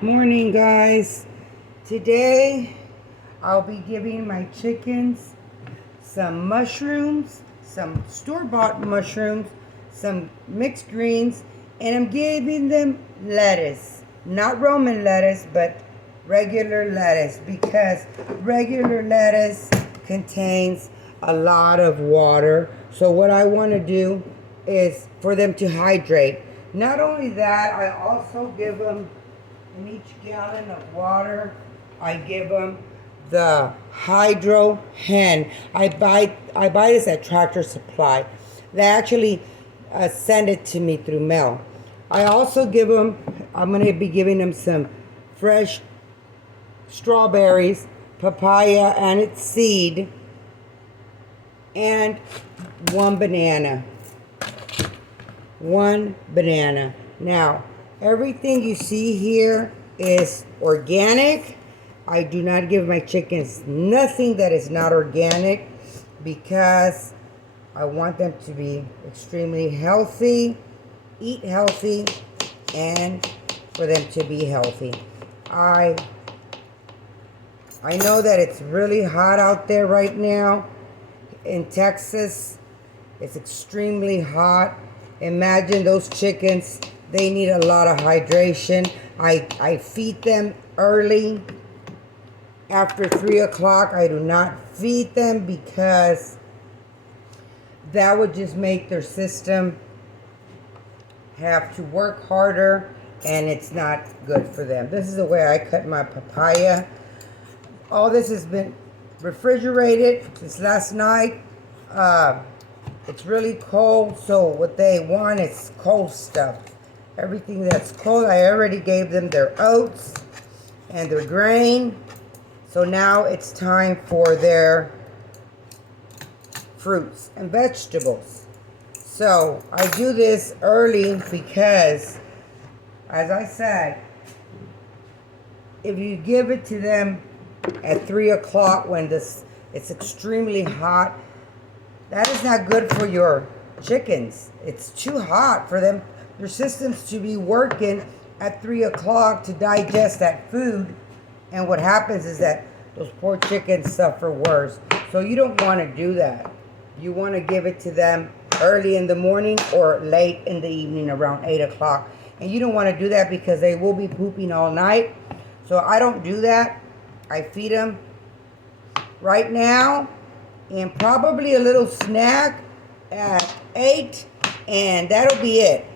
Morning, guys. Today I'll be giving my chickens some mushrooms, some store-bought mushrooms, some mixed greens, and I'm giving them lettuce. Not Roman lettuce, but regular lettuce, because regular lettuce contains a lot of water. So what I want to do is for them to hydrate. Not only that, I also give them in each gallon of water, I give them the Hydro Hen. I buy this at Tractor Supply. They actually send it to me through mail. I also give them. I'm going to be giving them some fresh strawberries, papaya and its seed, and one banana. One banana. Now, everything you see here is organic. I do not give my chickens nothing that is not organic because I want them to be extremely healthy, eat healthy, and for them to be healthy. I know that it's really hot out there right now in Texas. It's extremely hot. Imagine those chickens. They need a lot of hydration. I feed them early. After 3 o'clock, I do not feed them because that would just make their system have to work harder, and it's not good for them. This is the way I cut my papaya. All this has been refrigerated since last night. It's really cold, so what they want is cold stuff. Everything that's cold, I already gave them their oats and their grain. So now it's time for their fruits and vegetables. So I do this early because, as I said, if you give it to them at 3 o'clock when it's extremely hot, that is not good for your chickens. It's too hot for them, their systems to be working at 3 o'clock to digest that food. And what happens is that those poor chickens suffer worse. So you don't want to do that. You want to give it to them early in the morning or late in the evening around 8 o'clock. And you don't want to do that because they will be pooping all night. So I don't do that. I feed them right now and probably a little snack at 8, and that'll be it.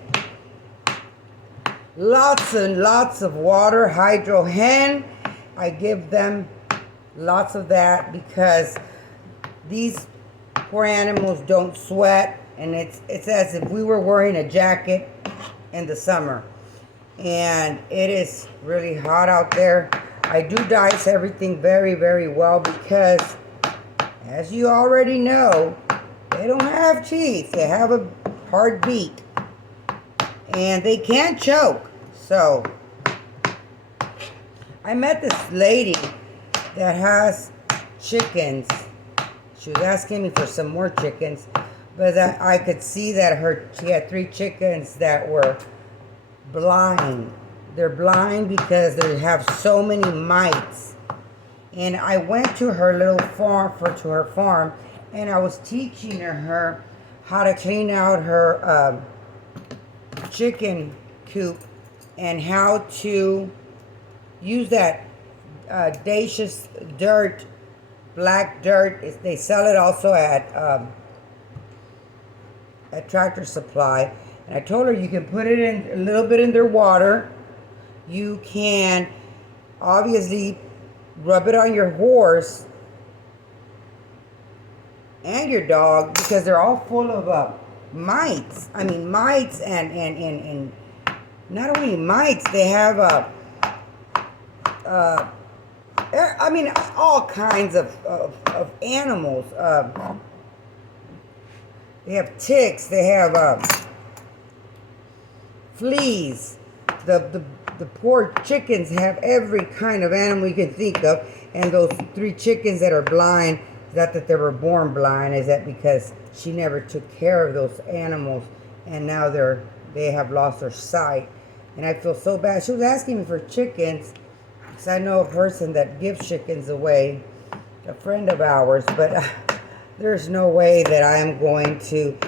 Lots and lots of water, Hydro Hen. I give them lots of that because these poor animals don't sweat, and it's as if we were wearing a jacket in the summer. And it is really hot out there. I do dice everything very, very well because, as you already know, they don't have teeth. They have a hard beak. And they can't choke. So, I met this lady that has chickens. She was asking me for some more chickens. But I could see that she had 3 chickens that were blind. They're blind because they have so many mites. And I went to her little farm, and I was teaching her how to clean out her chicken coop and how to use that dacious dirt, black dirt. They sell it also at Tractor Supply. And I told her you can put it in a little bit in their water. You can obviously rub it on your horse and your dog because they're all full of mites. I mean, mites and not only mites, they have all kinds of animals. They have ticks. They have fleas. The poor chickens have every kind of animal you can think of. And those 3 chickens that are blind, not that they were born blind, is that because she never took care of those animals, and now they have lost their sight. And I feel so bad. She was asking me for chickens because I know a person that gives chickens away, a friend of ours, but there's no way that I'm going to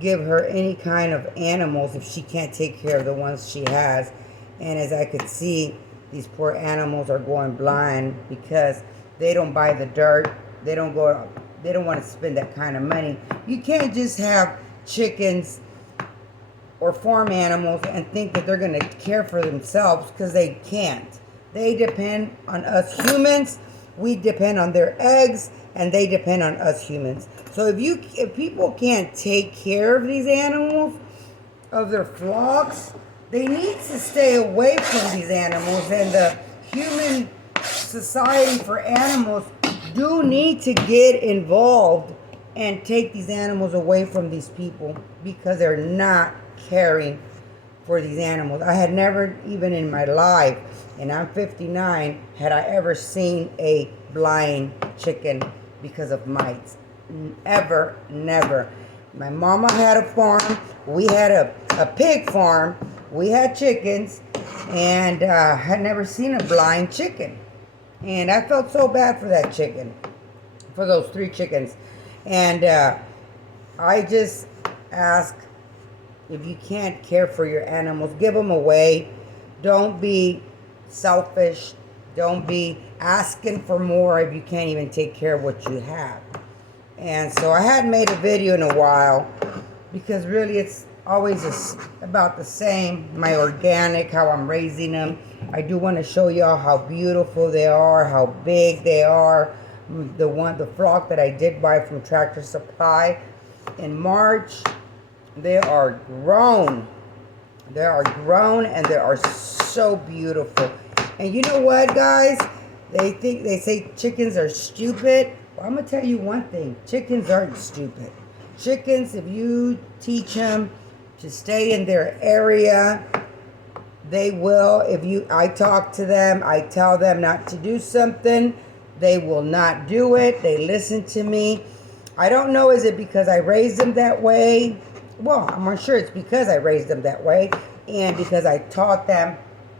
give her any kind of animals if she can't take care of the ones she has. And as I could see, these poor animals are going blind because they don't buy the dirt. They don't want to spend that kind of money. You can't just have chickens or farm animals and think that they're going to care for themselves, because they can't. They depend on us humans. We depend on their eggs, and they depend on us humans. So if people can't take care of these animals, of their flocks, they need to stay away from these animals. And the Human Society for Animals do need to get involved and take these animals away from these people, because they're not caring for these animals. I had never, even in my life, and I'm 59, had I ever seen a blind chicken because of mites. Ever, never. My mama had a farm. We had a pig farm. We had chickens, and had never seen a blind chicken. And I felt so bad for that chicken, for those 3 chickens. And I just ask, if you can't care for your animals, give them away. Don't be selfish. Don't be asking for more if you can't even take care of what you have. And so I hadn't made a video in a while, because really it's always about the same. My organic, how I'm raising them. I do want to show y'all how beautiful they are, how big they are. The flock that I did buy from Tractor Supply in March, they are grown. They are grown, and they are so beautiful. And you know what, guys? They say chickens are stupid. Well, I'm gonna tell you one thing: chickens aren't stupid. Chickens, if you teach them to stay in their area, they will. I talk to them, I tell them not to do something, they will not do it. They listen to me. I don't know, is it because I raised them that way? Well, I'm sure it's because I raised them that way, and because I taught them,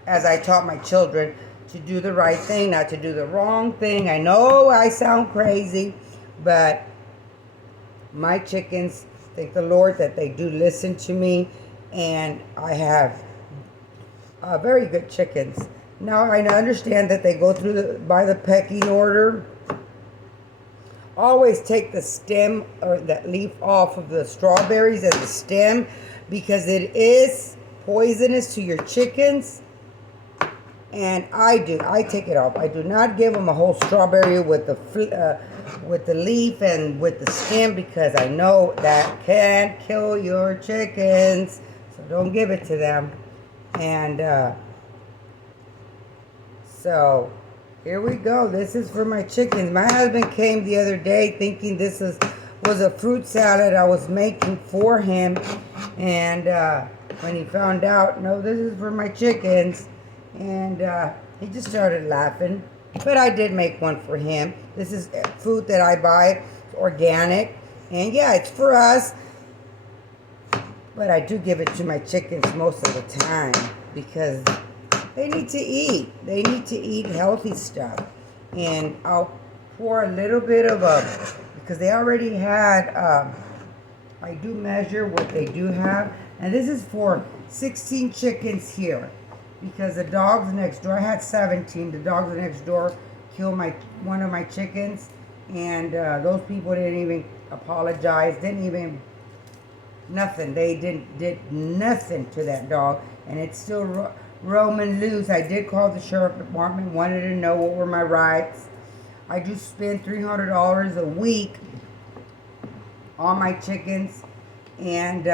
as I taught my children, to do the right thing, not to do the wrong thing. I know I sound crazy, but my chickens, thank the Lord that they do listen to me, and I have very good chickens. Now, I understand that they go through by the pecking order. Always take the stem or that leaf off of the strawberries at the stem, because it is poisonous to your chickens. And I take it off. I do not give them a whole strawberry with the leaf and with the stem, because I know that can kill your chickens. So don't give it to them. And so here we go. This is for my chickens. My husband came the other day thinking this was a fruit salad I was making for him. And when he found out, no, this is for my chickens. And he just started laughing. But I did make one for him. This is food that I buy. It's organic. And yeah, it's for us. But I do give it to my chickens most of the time, because they need to eat. They need to eat healthy stuff. And I'll pour a little bit of because they already had, I do measure what they do have. And this is for 16 chickens here. Because the dogs next door, I had 17. The dogs next door killed one of my chickens. And those people didn't even apologize. Didn't even, nothing. They did nothing to that dog. And it's still roaming loose. I did call the sheriff department, wanted to know what were my rights. I do spend $300 a week on my chickens, and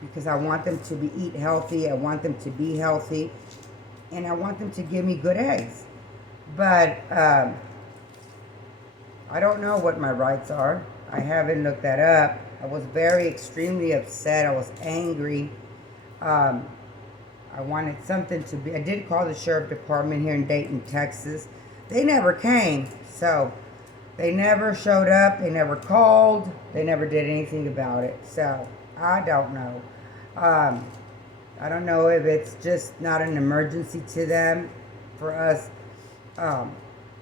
because I want them to eat healthy, I want them to be healthy, and I want them to give me good eggs. But I don't know what my rights are. I haven't looked that up. I was extremely upset. I was angry. I wanted something to be. I did call the sheriff department here in Dayton, Texas. They never came. So they never showed up. They never called. They never did anything about it. So I don't know. I don't know if it's just not an emergency to them. For us, um,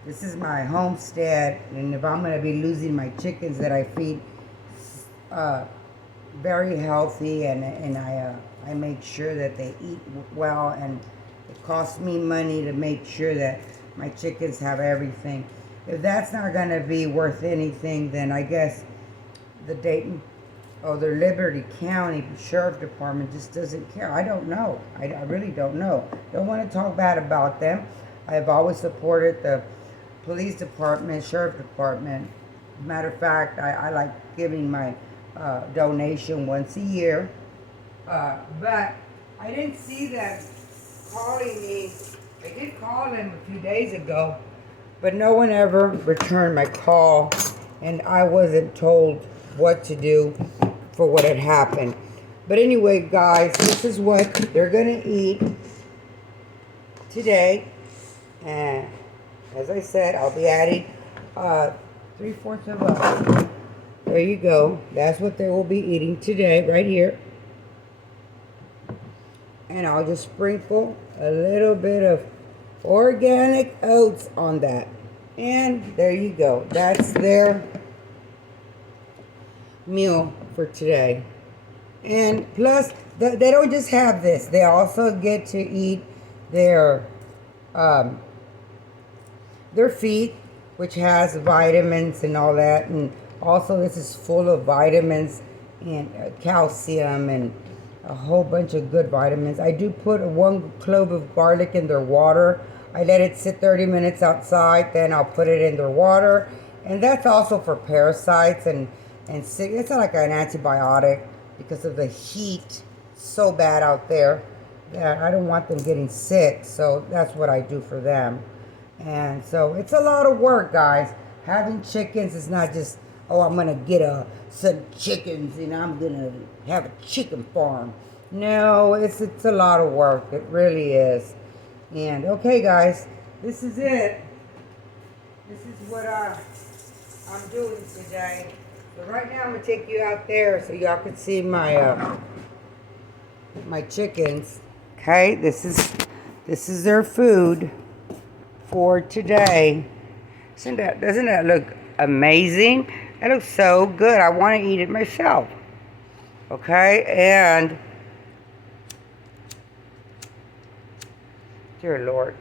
this is my homestead, and if I'm going to be losing my chickens that I feed uh, very healthy, and I make sure that they eat well, and it costs me money to make sure that my chickens have everything. If that's not going to be worth anything, then I guess the Dayton or the Liberty County Sheriff Department just doesn't care. I don't know. I really don't know. Don't want to talk bad about them. I've always supported the police department, sheriff department. Matter of fact, I like giving my donation once a year. But I didn't see them calling me. I did call them a few days ago, but no one ever returned my call, and I wasn't told what to do for what had happened. But anyway, guys, this is what they're going to eat today. And as I said, I'll be adding 3/4 of a. There you go. That's what they will be eating today, right here. And I'll just sprinkle a little bit of organic oats on that. And there you go. That's their meal for today. And plus, they don't just have this. They also get to eat their feed, which has vitamins and all that. And also, this is full of vitamins and calcium and a whole bunch of good vitamins. I do put 1 clove of garlic in their water. I let it sit 30 minutes outside, then I'll put it in their water. And that's also for parasites and sick. It's like an antibiotic because of the heat so bad out there that I don't want them getting sick. So that's what I do for them. And so it's a lot of work, guys. Having chickens is not just, oh, I'm going to get some chickens and I'm going to have a chicken farm. No, it's a lot of work. It really is. And okay, guys, this is it. This is what I'm doing today. So right now I'm going to take you out there so y'all can see my my chickens. Okay, this is their food for today. Doesn't that look amazing? That looks so good. I want to eat it myself. Okay, and dear Lord.